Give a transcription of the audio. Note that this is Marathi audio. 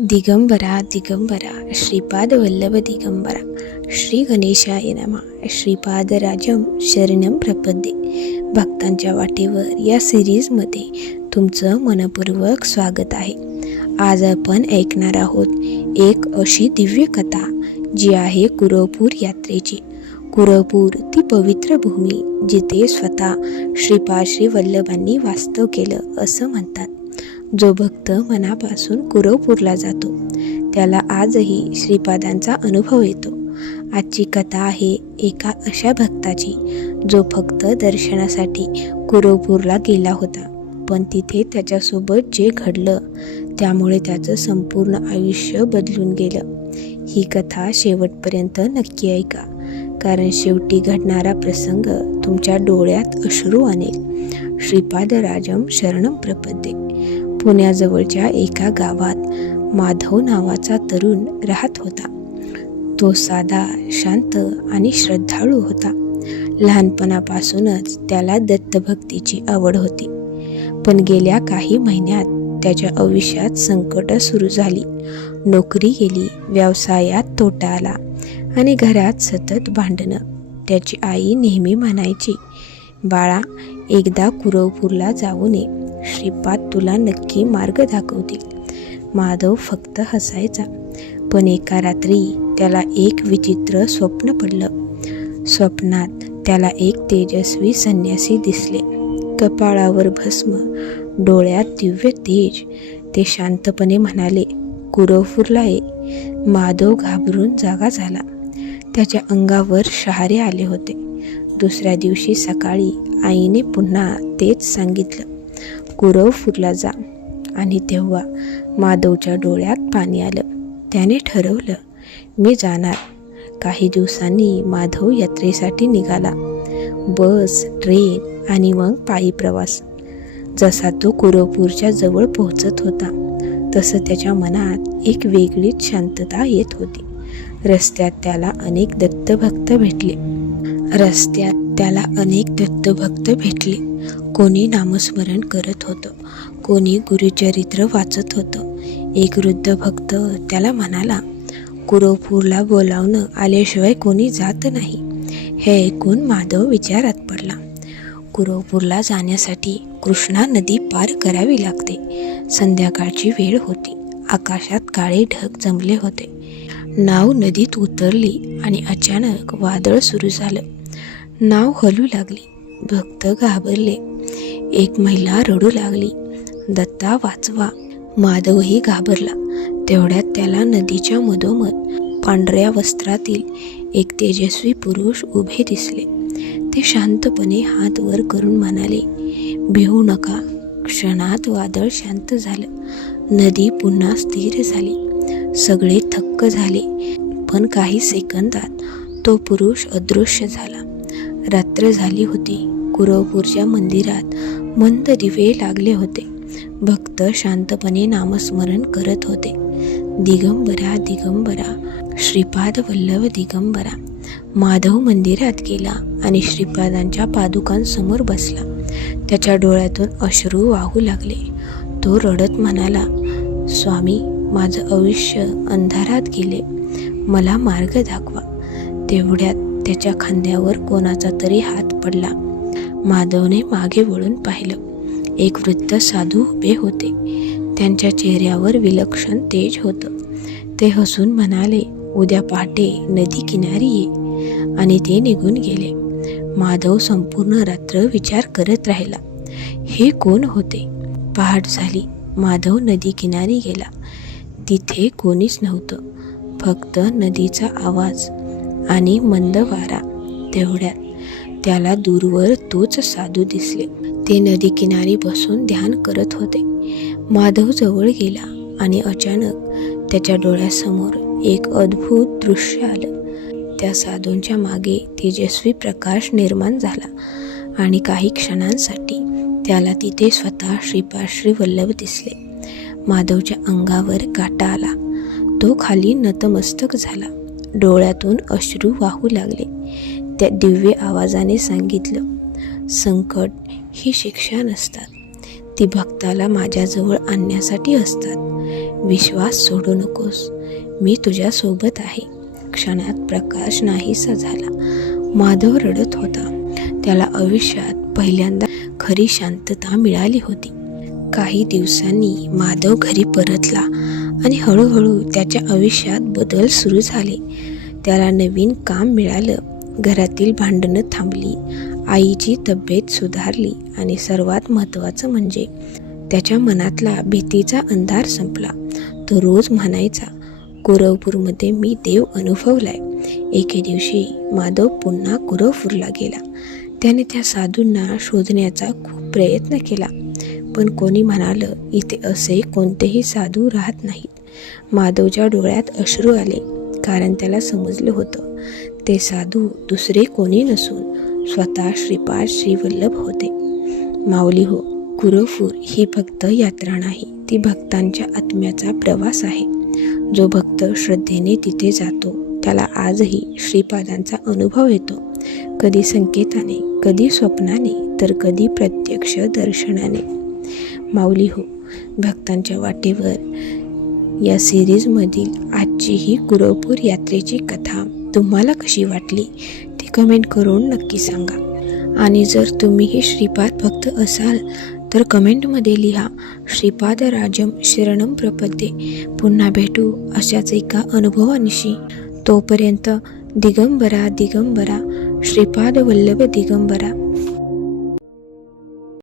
दिगंबरा दिगंबरा श्रीपाद वल्लभ दिगंबरा श्री गणेशाय नमः श्रीपादराजम शरणं प्रपद्ये. भक्तांच्या वाटेवर या सिरीजमध्ये तुमचं मनपूर्वक स्वागत आहे. आज आपण ऐकणार आहोत एक अशी दिव्य कथा जी आहे कुरवपूर यात्रेची. कुरवपूर ती पवित्र भूमी जिथे स्वतः श्रीपाद श्री वल्लभांनी वास्तव केलं असं म्हणतात. जो भक्त मनापासून कुरवपूरला जातो त्याला आजही श्रीपादांचा अनुभव येतो. आजची कथा आहे एका अशा भक्ताची जो फक्त दर्शनासाठी कुरवपूरला गेला होता, पण तिथे त्याच्यासोबत जे घडलं त्यामुळे त्याचं संपूर्ण आयुष्य बदलून गेलं. ही कथा शेवटपर्यंत नक्की ऐका, कारण शेवटी घडणारा प्रसंग तुमच्या डोळ्यात अश्रू आणेल. श्रीपादराजम शरणं प्रपद्ये. पुण्याजवळच्या एका गावात माधव नावाचा तरुण राहत होता. तो साधा, शांत आणि श्रद्धाळू होता. लहानपणापासूनच त्याला दत्तभक्तीची आवड होती. पण गेल्या काही महिन्यात त्याच्या आयुष्यात संकट सुरू झाली. नोकरी गेली, व्यवसायात तोटा आला आणि घरात सतत भांडणं. त्याची आई नेहमी म्हणायची, बाळा, एकदा कुरवपूरला जाऊन ये, श्रीपाद तुला नक्की मार्ग दाखवतील. माधव फक्त हसायचा. पण एका रात्री त्याला एक विचित्र स्वप्न पडलं. स्वप्नात त्याला एक तेजस्वी संन्यासी दिसले. कपाळावर भस्म, डोळ्यात दिव्य तेज. ते शांतपणे म्हणाले, कुरवपूरला ये. माधव घाबरून जागा झाला. त्याच्या अंगावर शहारे आले होते. दुसऱ्या दिवशी सकाळी आईने पुन्हा तेच सांगितलं, कुरवपूरला जा. आणि तेव्हा माधवच्या डोळ्यात पाणी आलं. त्याने ठरवलं, मी जाणार. काही दिवसांनी माधव यात्रेसाठी निघाला. बस, ट्रेन आणि मग पायी प्रवास. जसा तो कुरवपूरच्या जवळ पोहोचत होता तसं त्याच्या मनात एक वेगळीच शांतता येत होती. रस्त्यात त्याला अनेक दत्तभक्त भेटले. कोणी नामस्मरण करत होतं, कोणी गुरुचरित्र वाचत होतं. एक वृद्ध भक्त त्याला म्हणाला, कुरवपूरला बोलावणं आल्याशिवाय कोणी जात नाही. हे ऐकून माधव विचारात पडला. कुरवपूरला जाण्यासाठी कृष्णा नदी पार करावी लागते. संध्याकाळची वेळ होती. आकाशात काळे ढग जमले होते. नाव नदीत उतरली आणि अचानक वादळ सुरू झालं. नाव हलू लागली. भक्त घाबरले. एक महिला रडू लागली, दत्ता वाचवा. माधवही घाबरला. तेवढ्यात त्याला नदीच्या मधोमध पांढऱ्या वस्त्रातील एक तेजस्वी पुरुष उभे दिसले. ते शांतपणे हात वर करून म्हणाले, भिवू नका. क्षणात वादळ शांत झालं. नदी पुन्हा स्थिर झाली. सगळे थक्क झाले. पण काही सेकंदात तो पुरुष अदृश्य झाला. रात्र झाली होती. कुरवपूरच्या मंदिरात मंद दिवे लागले होते. भक्त शांतपणे नामस्मरण करत होते, दिगंबरा दिगंबरा श्रीपाद वल्लभ दिगंबरा. माधव मंदिरात गेला आणि श्रीपादांच्या पादुकांसमोर बसला. त्याच्या डोळ्यातून अश्रू वाहू लागले. तो रडत म्हणाला, स्वामी, माझं आयुष्य अंधारात गेले, मला मार्ग दाखवा. तेवढ्यात त्याच्या खांद्यावर कोणाचा तरी हात पडला. माधवने मागे वळून पाहिलं. एक वृद्ध साधू उभे होते. त्यांच्या चेहऱ्यावर विलक्षण तेज होतं. ते हसून म्हणाले, उद्या पहाटे नदी किनारी ये. आणि ते निघून गेले. माधव संपूर्ण रात्र विचार करत राहिला, हे कोण होते. पहाट झाली. माधव नदी किनारी गेला. तिथे कोणीच नव्हतं, फक्त नदीचा आवाज आणि मंद वारा. तेवढ्यात त्याला दूरवर तोच साधू दिसले. ते नदी किनारी बसून ध्यान करत होते. माधव जवळ गेला आणि अचानक त्याच्या डोळ्यासमोर एक अद्भुत दृश्य आलं. त्या साधूंच्या मागे तेजस्वी प्रकाश निर्माण झाला आणि काही क्षणांसाठी त्याला तिथे स्वतः श्रीपाद श्री वल्लभ दिसले. माधवच्या अंगावर काटा आला. तो खाली नतमस्तक झाला. डोळ्यातून अश्रू वाहू लागले. त्या दिव्य आवाजाने सांगितलं, संकट ही शिक्षा नसतात, ती भक्ताला माझ्याजवळ आणण्यासाठी असतात. विश्वास सोडू नकोस, मी तुझ्या सोबत आहे. क्षणात प्रकाश नाहीसा झाला. माधव रडत होता. त्याला आयुष्यात पहिल्यांदा खरी शांतता मिळाली होती. काही दिवसांनी माधव घरी परतला आणि हळूहळू त्याच्या आयुष्यात बदल सुरू झाले. त्याला नवीन काम मिळालं, घरातील भांडणं थांबली, आईची तब्येत सुधारली आणि सर्वात महत्त्वाचं म्हणजे त्याच्या मनातला भीतीचा अंधार संपला. तो रोज म्हणायचा, कुरवपूरमध्ये मी देव अनुभवलाय. एके दिवशी माधव पुन्हा कुरवपूरला गेला. त्याने त्या साधूंना शोधण्याचा खूप प्रयत्न केला, पण कोणी म्हणालं इथे असे कोणतेही साधू राहत नाहीत. माधवच्या डोळ्यात अश्रू आले, कारण त्याला समजलं होतं ते साधू दुसरे कोणी नसून स्वतः श्रीपाद श्रीवल्लभ होते. माऊली हो, कुरवपूर ही फक्त यात्रा नाही, ती भक्तांच्या आत्म्याचा प्रवास आहे. जो भक्त श्रद्धेने तिथे जातो त्याला आजही श्रीपादांचा अनुभव येतो. कधी संकेताने, कधी स्वप्नाने, तर कधी प्रत्यक्ष दर्शनाने. माऊली हो, भक्तांच्या वाटेवर या सिरीजमधील आजची ही कुरवपूर यात्रेची कथा तुम्हाला कशी वाटली ती कमेंट करून नक्की सांगा. आणि जर तुम्हीही श्रीपाद भक्त असाल तर कमेंटमध्ये लिहा, श्रीपादराजम शरणम प्रपद्ये. पुन्हा भेटू अशाच एका अनुभवानिशी. तोपर्यंत दिगंबरा दिगंबरा, श्रीपाद वल्लभ दिगंबरा.